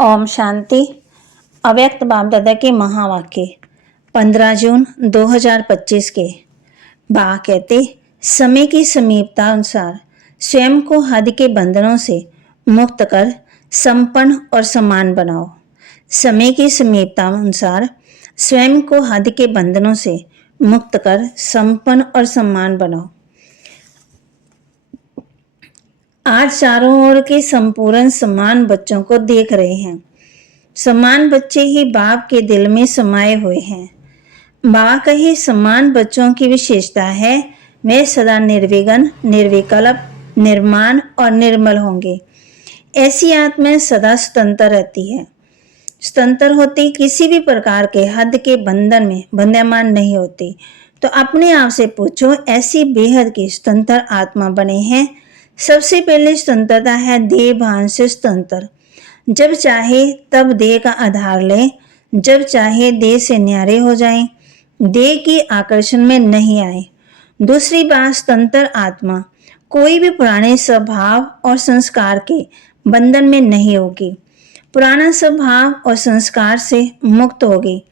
ओम शांति। अव्यक्त बाप दादा के महावाक्य 15 जून 2025 के। बा कहते, समय की समीपता अनुसार स्वयं को हद के बंधनों से मुक्त कर संपन्न और समान बनाओ। समय की समीपता अनुसार स्वयं को हद के बंधनों से मुक्त कर संपन्न और समान बनाओ। आज चारों ओर के संपूर्ण समान बच्चों को देख रहे हैं। समान बच्चे ही बाप के दिल में समाये हुए हैं। बाबा कहे समान बच्चों की विशेषता है वे सदा निर्विघ्न, निर्विकल्प, निर्माण और निर्मल होंगे। ऐसी आत्मा सदा स्वतंत्र रहती है। स्वतंत्र होती किसी भी प्रकार के हद के बंधन में बंधमान नहीं होती। तो अपने आप से पूछो, ऐसी बेहद की स्वतंत्र आत्मा बने हैं। सबसे पहले स्वतंत्रता है देह भान से स्वतंत्र। जब चाहे तब देह का आधार लें, जब चाहे देह से न्यारे हो जाएं, देह की आकर्षण में नहीं आए। दूसरी बात, स्वतंत्र आत्मा कोई भी पुराने स्वभाव और संस्कार के बंधन में नहीं होगी। पुराना स्वभाव और संस्कार से मुक्त होगी।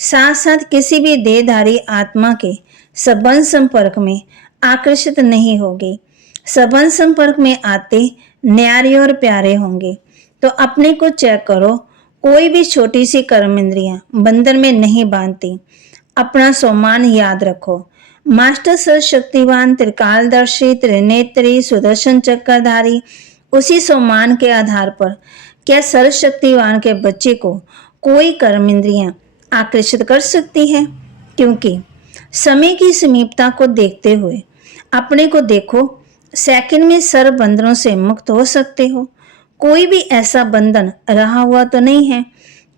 साथ साथ किसी भी देहधारी आत्मा के संबंध संपर्क में आकर्षित नहीं होगी। संबंध संपर्क में आते न्यारे और प्यारे होंगे। तो अपने को चेक करो, कोई भी छोटी सी कर्म इंद्रियां बंधन में नहीं बांधती। अपना सम्मान याद रखो। मास्टर सर्वशक्तिवान, त्रिकालदर्शी, त्रिनेत्री, सुदर्शन चक्रधारी, उसी सम्मान के आधार पर क्या सर्वशक्तिवान के बच्चे को कोई कर्म इंद्रियां आकर्षित कर सकती है? क्योंकि समय की समीपता को देखते हुए अपने को देखो, सेकंड में सर्व बंधनों से मुक्त हो सकते हो। कोई भी ऐसा बंधन रहा हुआ तो नहीं है,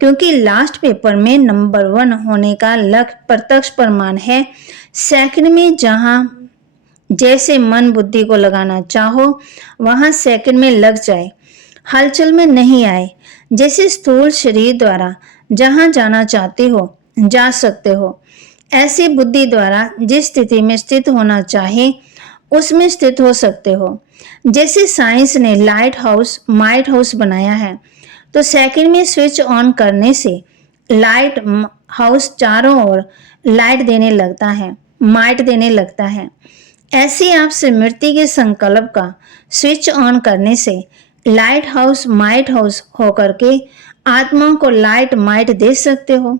क्योंकि लास्ट पेपर में नंबर 1 होने का लक्ष्य प्रत्यक्ष प्रमाण है। सेकंड में जहां जैसे मन बुद्धि को लगाना चाहो वहां सेकंड में लग जाए, हलचल में नहीं आए। जैसे स्थूल शरीर द्वारा जहां जाना चाहते हो जा सकते हो, ऐसे बुद्धि द्वारा जिस स्थिति में स्थित होना चाहे उसमें स्थित हो सकते हो। जैसे साइंस ने लाइट हाउस माइट हाउस बनाया है, तो सेकंड में स्विच ऑन करने से लाइट हाउस चारों ओर लाइट देने लगता है, माइट देने लगता है। ऐसे आप स्मृति के संकल्प का स्विच ऑन करने से लाइट हाउस माइट हाउस होकर के आत्मा को लाइट माइट दे सकते हो।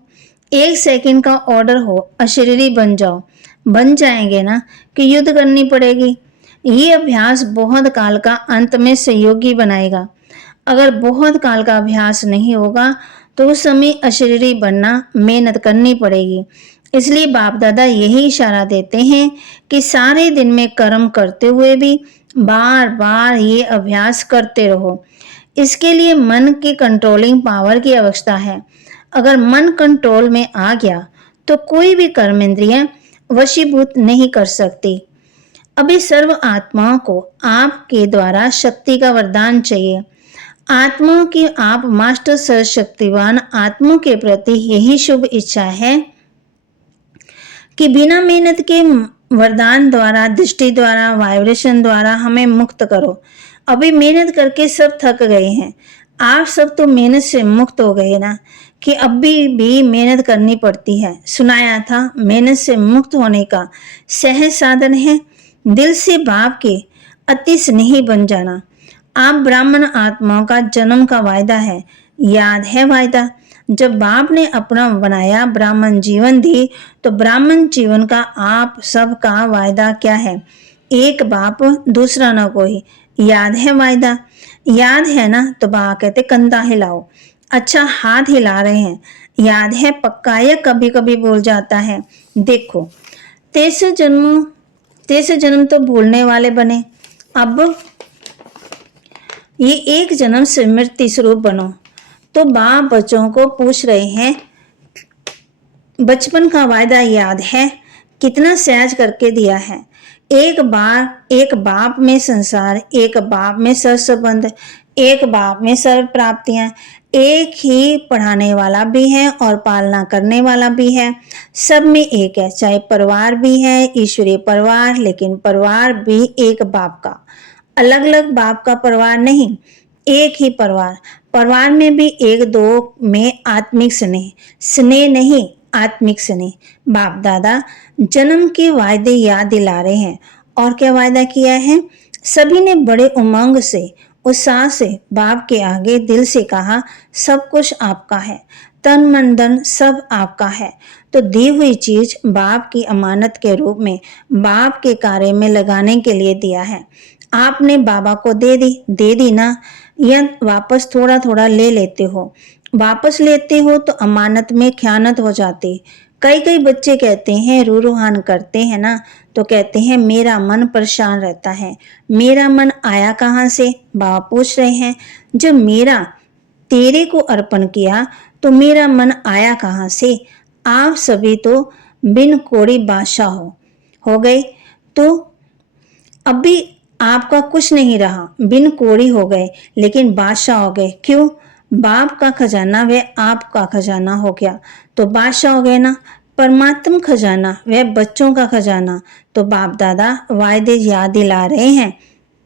1 सेकंड का ऑर्डर हो, अशरीरी बन जाओ, बन जाएंगे ना कि युद्ध करनी पड़ेगी। ये अभ्यास बहुत काल का अंत में सहयोगी बनाएगा। अगर बहुत काल का अभ्यास नहीं होगा तो उस समय अशरीरी बनना मेहनत करनी पड़ेगी। इसलिए बाप दादा यही इशारा देते हैं कि सारे दिन में कर्म करते हुए भी बार बार ये अभ्यास करते रहो। इसके लिए मन की कंट्रोलिंग पावर की आवश्यकता है। अगर मन कंट्रोल में आ गया तो कोई भी कर्म इंद्रियां वशीभूत नहीं कर सकती। अभी सर्व आत्माओं को आपके द्वारा शक्ति का वरदान चाहिए। आत्माओं की आप मास्टर सर्वशक्तिवान आत्माओं के प्रति यही शुभ इच्छा है कि बिना मेहनत के वरदान द्वारा, दृष्टि द्वारा, वाइब्रेशन द्वारा हमें मुक्त करो। अभी मेहनत करके सब थक गए हैं। आप सब तो मेहनत से मुक्त हो गए ना, कि अभी भी मेहनत करनी पड़ती है। सुनाया था मेहनत से मुक्त होने का सहज साधन है दिल से बाप के अति स्नेही बन जाना। आप ब्राह्मण आत्माओं का जन्म का वायदा है, याद है वायदा? जब बाप ने अपना बनाया ब्राह्मण जीवन दी, तो ब्राह्मण जीवन का आप सब का वायदा क्या है? एक बाप दूसरा न कोई। याद है वायदा? याद है ना? तो बाप कहते कंधा हिलाओ। अच्छा, हाथ हिला रहे हैं। याद है पक्का या कभी कभी भूल जाता है? देखो, 23 जन्म तो भूलने वाले बने। अब ये एक जन्म से मृत्यु स्वरूप बनो। तो बाप बच्चों को पूछ रहे हैं, बचपन का वायदा याद है? कितना सहज करके दिया है। एक बाप में संसार, एक बाप में सर्व संबंध, एक बाप में सर्व प्राप्तियां। एक ही पढ़ाने वाला भी है और पालना करने वाला भी है। सब में एक है, चाहे परिवार भी है ईश्वरीय परिवार, लेकिन परिवार भी एक बाप का, अलग अलग बाप का परिवार नहीं, एक ही परिवार। परिवार में भी एक दो में आत्मिक स्नेह, स्नेह नहीं आत्मिक स्नेह। बाप दादा जन्म के वायदे याद दिला रहे हैं। और क्या वायदा किया है? सभी ने बड़े उमंग से, उत्साह से बाप के आगे दिल से कहा, सब कुछ आपका है, तन मन धन सब आपका है। तो दी हुई चीज बाप की अमानत के रूप में बाप के कार्य में लगाने के लिए दिया है। आपने बाबा को दे दी ना, या वापस थोड़ा थोड़ा ले लेते हो? वापस लेते हो तो अमानत में खयानत हो जाती। कई कई बच्चे कहते हैं, रूहान करते हैं ना, तो कहते हैं मेरा मन परेशान रहता है। मेरा मन आया कहाँ से? बाबा पूछ रहे हैं, जब मेरा तेरे को अर्पण किया तो मेरा मन आया कहाँ से? आप सभी तो बिन कोड़ी बादशाह हो गए, तो अभी आपका कुछ नहीं रहा, बिन कोड़ी हो गए, लेकिन बादशाह हो गए। क्यों? बाप का खजाना वह आपका खजाना हो गया, तो बादशाह हो गए ना। परमात्म खजाना वह बच्चों का खजाना। तो बाप दादा वायदे याद दिला रहे हैं,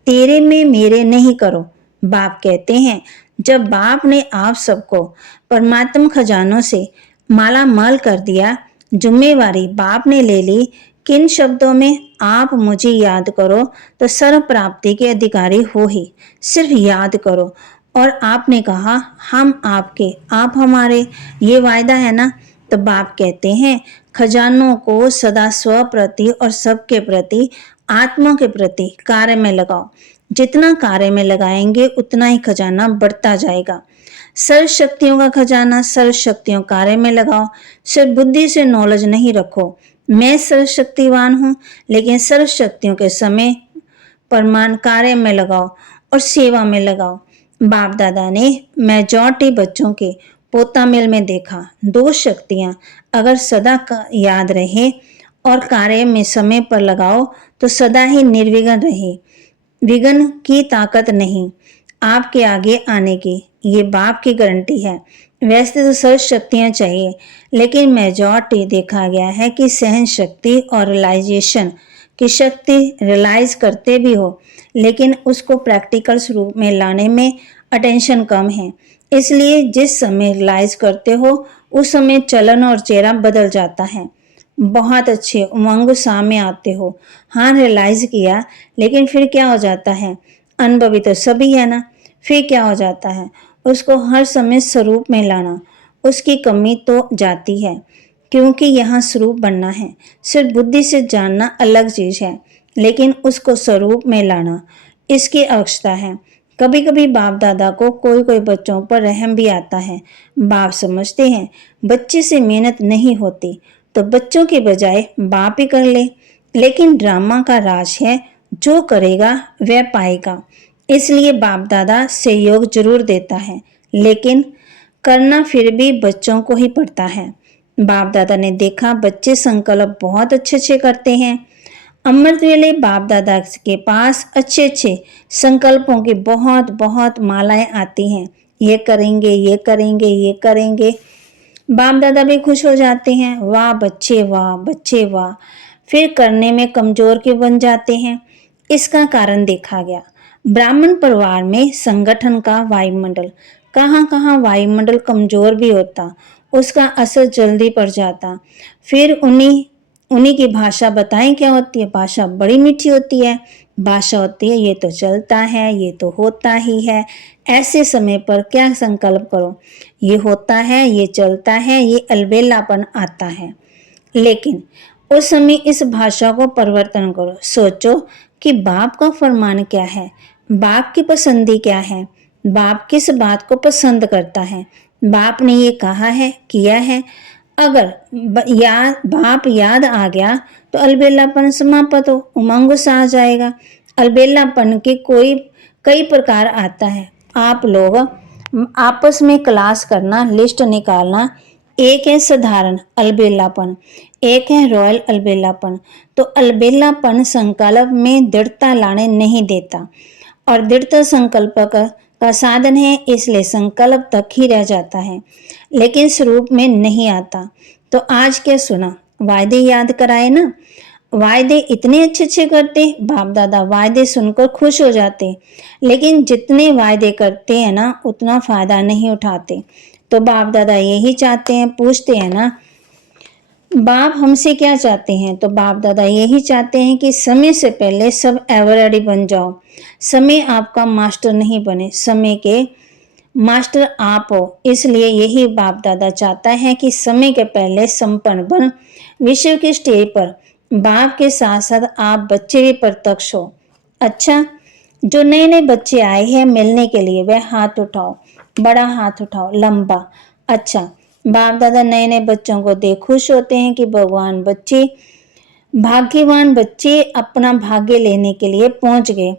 तेरे में मेरे नहीं करो। बाप कहते हैं, जब बाप ने आप सबको परमात्म खजानों से माला माल कर दिया, जिम्मेवारी बाप ने ले ली। किन शब्दों में? आप मुझे याद करो तो सर्व प्राप्ति के अधिकारी हो ही, सिर्फ याद करो। और आपने कहा हम आपके, आप हमारे, ये वायदा है ना। तो बाप कहते हैं, खजानों को सदा स्व प्रति और सबके प्रति, आत्मा के प्रति कार्य में लगाओ। जितना कार्य में लगाएंगे उतना ही खजाना बढ़ता जाएगा। सर्व शक्तियों का खजाना सर्व शक्तियों कार्य में लगाओ। सिर्फ बुद्धि से नॉलेज नहीं रखो, मैं सर्वशक्तिवान हूँ, लेकिन सर्व शक्तियों के समय परमान कार्य में लगाओ और सेवा में लगाओ। बाप दादा ने मेजॉरिटी बच्चों के पोता मिल में देखा, दो शक्तियां अगर सदा याद रहे और कार्य में समय पर लगाओ तो सदा ही निर्विघ्न रहे। विघ्न की ताकत नहीं आपके आगे आने की, ये बाप की गारंटी है। वैसे तो सर्व शक्तियाँ चाहिए, लेकिन मेजॉरिटी देखा गया है कि सहन शक्ति और रियलाइजेशन की शक्ति रियलाइज करते भी हो, लेकिन उसको प्रैक्टिकल रूप में लाने में अटेंशन कम है। इसलिए जिस समय रियलाइज करते हो उस समय चलन और चेहरा बदल जाता है। बहुत अच्छे उमंग सामने आते हो, हाँ रियलाइज किया, लेकिन फिर क्या हो जाता है? अनुभवी तो सभी है ना, फिर क्या हो जाता है? उसको हर समय स्वरूप में लाना, उसकी कमी तो जाती है, क्योंकि यहाँ स्वरूप बनना है। सिर्फ बुद्धि से जानना अलग चीज है, लेकिन उसको स्वरूप में लाना इसकी आवश्यकता है। कभी कभी बाप दादा को कोई कोई बच्चों पर रहम भी आता है। बाप समझते हैं बच्चे से मेहनत नहीं होती, तो बच्चों के बजाय बाप ही कर ले। लेकिन ड्रामा का राज है, जो करेगा वह पाएगा। इसलिए बाप दादा सहयोग जरूर देता है, लेकिन करना फिर भी बच्चों को ही पड़ता है। बाप दादा ने देखा बच्चे संकल्प बहुत अच्छे अच्छे करते हैं। अमृत वेले बाप दादा के पास अच्छे अच्छे संकल्पों की बहुत बहुत मालाएं आती हैं, ये करेंगे ये करेंगे ये करेंगे। बाप दादा भी खुश हो जाते हैं, वाह बच्चे वाह बच्चे वाह। फिर करने में कमजोर क्यों बन जाते हैं? इसका कारण देखा गया। ब्राह्मण परिवार में संगठन का वायुमंडल, कहाँ कहाँ वायुमंडल कमजोर भी होता, उसका असर जल्दी पड़ जाता। फिर उन्हीं की भाषा बताएं क्या होती है? भाषा बड़ी मीठी होती है। भाषा होती है ये तो चलता है, ये तो होता ही है। ऐसे समय पर क्या संकल्प करो? ये होता है, ये चलता है, ये अलबेलापन आता है। लेकिन उस समय इस भाषा को परिवर्तन करो, सोचो कि बाप का फरमान क्या है, बाप की पसंदी क्या है, बाप किस बात को पसंद करता है, बाप ने ये कहा है किया है। अगर बाप याद आ गया तो अलबेलापन समाप्त हो, उमंग सा आ जाएगा। अलबेलापन के कई प्रकार आता है। आप लोग आपस में क्लास करना, लिस्ट निकालना। एक है साधारण अलबेलापन, एक है रॉयल अलबेलापन। तो अलबेलापन संकल्प में दृढ़ता लाने नहीं देता, और दृढ़ता संकल्प का साधन है, इसलिए संकल्प तक ही रह जाता है, लेकिन स्वरूप में नहीं आता। तो आज क्या सुना? वायदे याद कराए ना। वायदे इतने अच्छे अच्छे करते, बाप दादा वायदे सुनकर खुश हो जाते, लेकिन जितने वायदे करते हैं ना उतना फायदा नहीं उठाते। तो बाप दादा यही चाहते हैं, पूछते हैं ना बाप हमसे क्या चाहते हैं, तो बाप दादा यही चाहते हैं कि समय से पहले सब एवरेडी बन जाओ। समय आपका मास्टर नहीं बने, समय के मास्टर आप हो। इसलिए यही बाप दादा चाहता है कि समय के पहले संपन्न बन विश्व के स्टेज पर बाप के साथ साथ आप बच्चे भी प्रत्यक्ष हो। अच्छा, जो नए नए बच्चे आए हैं मिलने के लिए वह हाथ उठाओ, बड़ा हाथ उठाओ, लंबा। अच्छा, बाप दादा नए नए बच्चों को देख खुश होते हैं कि भगवान बच्चे, भाग्यवान बच्चे अपना भाग्य लेने के लिए पहुंच गए।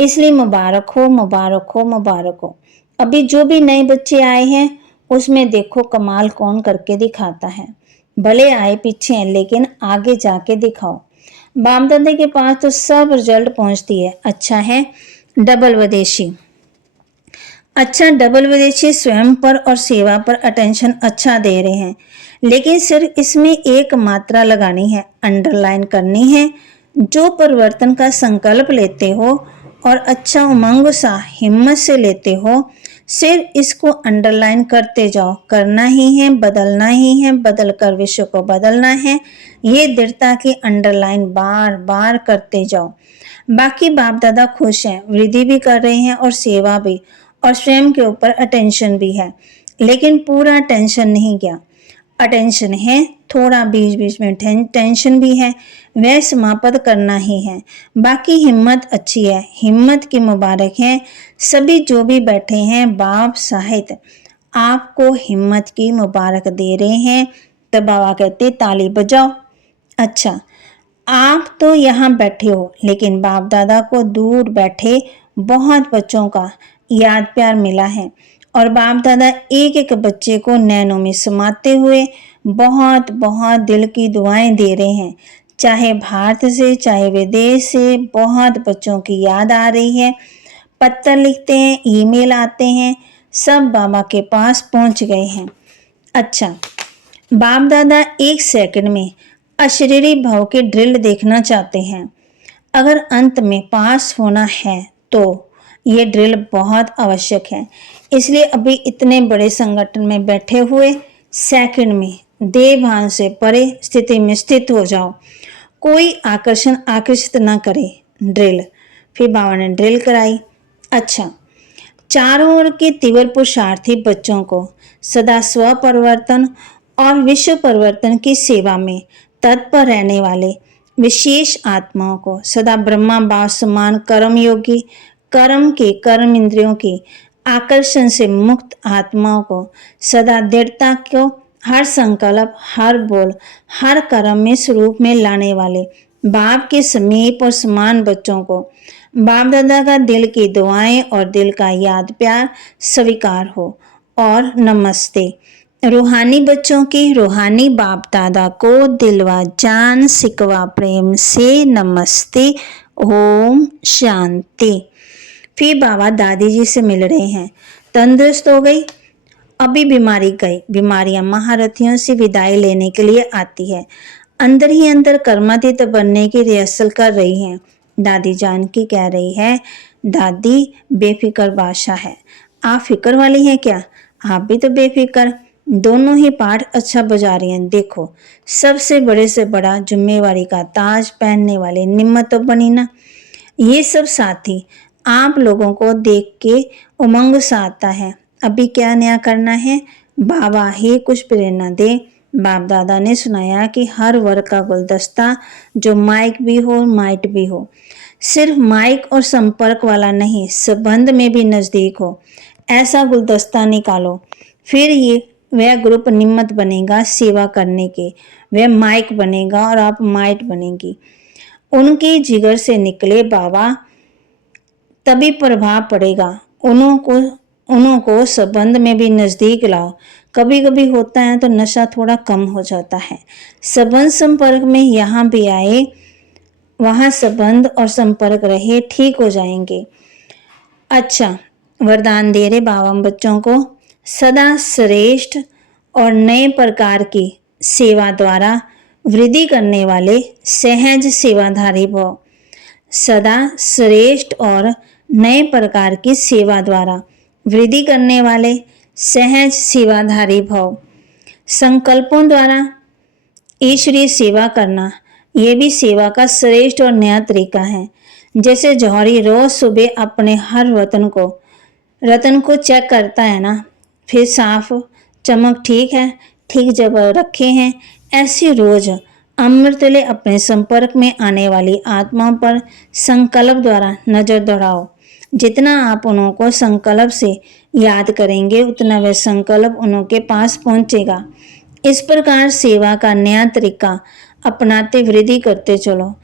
इसलिए मुबारक हो, मुबारक हो, मुबारक हो। अभी जो भी नए बच्चे आए हैं उसमें देखो कमाल कौन करके दिखाता है। भले आए पीछे हैं लेकिन आगे जाके दिखाओ। बाप दादा के पास तो सब रिजल्ट पहुंचती है। अच्छा है डबल विदेशी। अच्छा, डबल विदेशी स्वयं पर और सेवा पर अटेंशन अच्छा दे रहे हैं, लेकिन सिर्फ इसमें एक मात्रा लगानी है, अंडरलाइन करनी है। जो परिवर्तन का संकल्प लेते हो और अच्छा उमंग सा हिम्मत से लेते हो, सिर्फ इसको अंडरलाइन करते जाओ। करना ही है, बदलना ही है, बदल कर विश्व को बदलना है। ये दृढ़ता की अंडरलाइन बार बार करते जाओ। बाकी बाप दादा खुश हैं, वृद्धि भी कर रहे हैं और सेवा भी, और स्वयं के ऊपर अटेंशन भी है, लेकिन पूरा टेंशन नहीं गया। अटेंशन है, थोड़ा बीच बीच में टेंशन भी है, वह समाप्त करना ही है। बाकी हिम्मत अच्छी है, हिम्मत की मुबारक है। सभी जो भी बैठे हैं बाप साहित आपको हिम्मत की मुबारक दे रहे हैं। तो बाबा कहते ताली बजाओ। अच्छा, आप तो यहाँ बैठे हो, लेकिन बाप दादा को दूर बैठे बहुत बच्चों का याद प्यार मिला है, और बाप दादा एक एक बच्चे को नैनों में समाते हुए बहुत बहुत दिल की दुआएं दे रहे हैं। चाहे भारत से चाहे विदेश से बहुत बच्चों की याद आ रही है। पत्र लिखते हैं, ईमेल आते हैं, सब बाबा के पास पहुंच गए हैं। अच्छा, बाप दादा एक सेकंड में अशरीरी भाव के ड्रिल देखना चाहते हैं। अगर अंत में पास होना है तो ये ड्रिल बहुत आवश्यक है। इसलिए अभी इतने बड़े संगठन में बैठे हुए सेकंड में देह भान से परे स्थिति में स्थित हो जाओ। कोई आकर्षण आकर्षित ना करे। ड्रिल। फिर बाबा ने ड्रिल कराई। अच्छा, चारों ओर के तीव्र पुरुषार्थी बच्चों को सदा स्व परिवर्तन और विश्व परिवर्तन की सेवा में तत्पर रहने वाले विशेष आत्माओं को सदा ब्रह्मा भाव समान कर्म योगी, कर्म के कर्म इंद्रियों के आकर्षण से मुक्त आत्माओं को सदा दृढ़ता को हर संकल्प, हर बोल, हर कर्म में स्वरूप में लाने वाले बाप के समीप और समान बच्चों को बाप दादा का दिल की दुआएं और दिल का याद प्यार स्वीकार हो। और नमस्ते। रूहानी बच्चों की रूहानी बाप दादा को दिलवा जान सिकवा प्रेम से नमस्ते। ओम शांति। फिर बाबा दादी जी से मिल रहे हैं। तंदुरुस्त हो गई, अभी बीमारी गई। बीमारियां महारथियों से विदाई लेने के लिए आती है। अंदर ही अंदर कर्मातीत बनने की रिहर्सल कर रही हैं। दादी जानकी कह रही है, दादी बेफिक्र बादशाह है, आप फिक्र वाली हैं क्या? आप भी तो बेफिक्र। दोनों ही पाठ अच्छा बजा रही हैं। देखो, सबसे बड़े से बड़ा जिम्मेवारी का ताज पहनने वाले निम्मत तो बनी ना। ये सब साथी आप लोगों को देख के उमंग सा आता है। अभी क्या नया करना है? बाबा ही कुछ प्रेरणा दे। बाप दादा ने सुनाया कि हर वर्ग का गुलदस्ता जो माइक भी हो माइट भी हो, सिर्फ माइक और संपर्क वाला नहीं, संबंध में भी नजदीक हो, ऐसा गुलदस्ता निकालो। फिर ये वह ग्रुप निम्मत बनेगा सेवा करने के। वह माइक बनेगा और आप माइट बनेगी। उनके जिगर से निकले बाबा, तभी प्रभाव पड़ेगा। उनको संबंध में भी नजदीक लाओ। कभी कभी होता है तो नशा थोड़ा कम हो जाता है। संबंध संपर्क में यहाँ भी आए, वहां संबंध और संपर्क रहे, ठीक हो जाएंगे। अच्छा, वरदान दे रहे बाबा बच्चों को सदा श्रेष्ठ और नए प्रकार की सेवा द्वारा वृद्धि करने वाले सहज सेवाधारी भव। सदा श्रेष्ठ और नए प्रकार की सेवा द्वारा वृद्धि करने वाले सहज सेवाधारी भव। संकल्पों द्वारा ईश्वरीय सेवा करना, ये भी सेवा का श्रेष्ठ और नया तरीका है। जैसे जौहरी रोज सुबह अपने हर रतन को चेक करता है ना, फिर साफ चमक ठीक है, ठीक जगह रखे हैं, ऐसी रोज अमृतले अपने संपर्क में आने वाली आत्माओं पर संकल्प द्वारा नजर दौड़ाओ। जितना आप उनको संकल्प से याद करेंगे उतना वह संकल्प उनके पास पहुंचेगा। इस प्रकार सेवा का नया तरीका अपनाते वृद्धि करते चलो।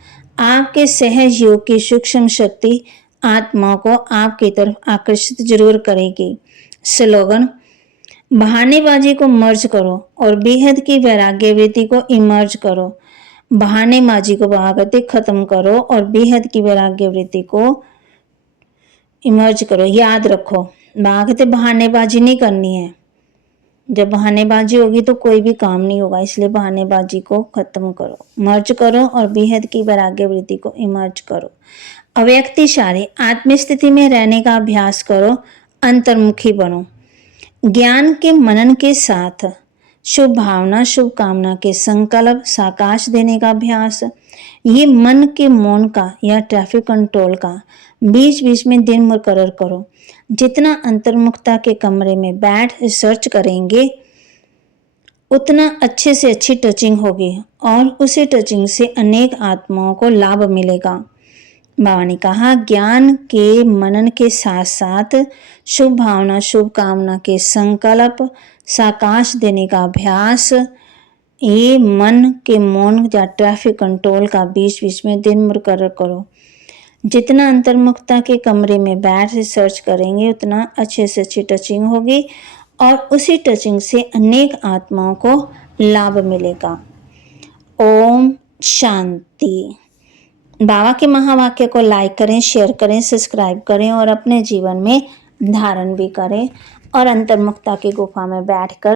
आपके सहज योग की सूक्ष्म शक्ति आत्माओं को आपकी तरफ आकर्षित जरूर करेगी। स्लोगन: बहानेबाजी को मर्ज करो और बेहद की वैराग्य वृत्ति को इमर्ज करो। बहानेबाजी को बागते खत्म करो और बेहद की वैराग्य वृत्ति को इमर्ज करो। याद रखो, बागते बहानेबाजी नहीं करनी है। जब बहानेबाजी होगी तो कोई भी काम नहीं होगा, इसलिए बहानेबाजी को खत्म करो, मर्ज करो और बेहद की वैराग्य वृत्ति को इमर्ज करो। अव्यक्तिशाली आत्मस्थिति में रहने का अभ्यास करो, अंतर्मुखी बनो। ज्ञान के मनन के साथ शुभ भावना शुभ कामना के संकल्प साकाश देने का अभ्यास। ये मन के मौन का या ट्रैफिक कंट्रोल का बीच बीच में दिन मुकर्रर करो। जितना अंतर्मुखता के कमरे में बैठ रिसर्च करेंगे उतना अच्छे से अच्छी टचिंग होगी और उसी टचिंग से अनेक आत्माओं को लाभ मिलेगा। बाबा ने कहा, ज्ञान के मनन के साथ साथ शुभ भावना शुभ कामना के संकल्प साकाश देने का अभ्यास। ये मन के मौन या ट्रैफिक कंट्रोल का बीच बीच में दिन मुकर्रर करो। जितना अंतर्मुखता के कमरे में बैठ रिसर्च करेंगे उतना अच्छे से अच्छी टचिंग होगी और उसी टचिंग से अनेक आत्माओं को लाभ मिलेगा। ओम शांति। बाबा के महावाक्य को लाइक करें, शेयर करें, सब्सक्राइब करें और अपने जीवन में धारण भी करें और अंतर्मुखता की गुफा में बैठकर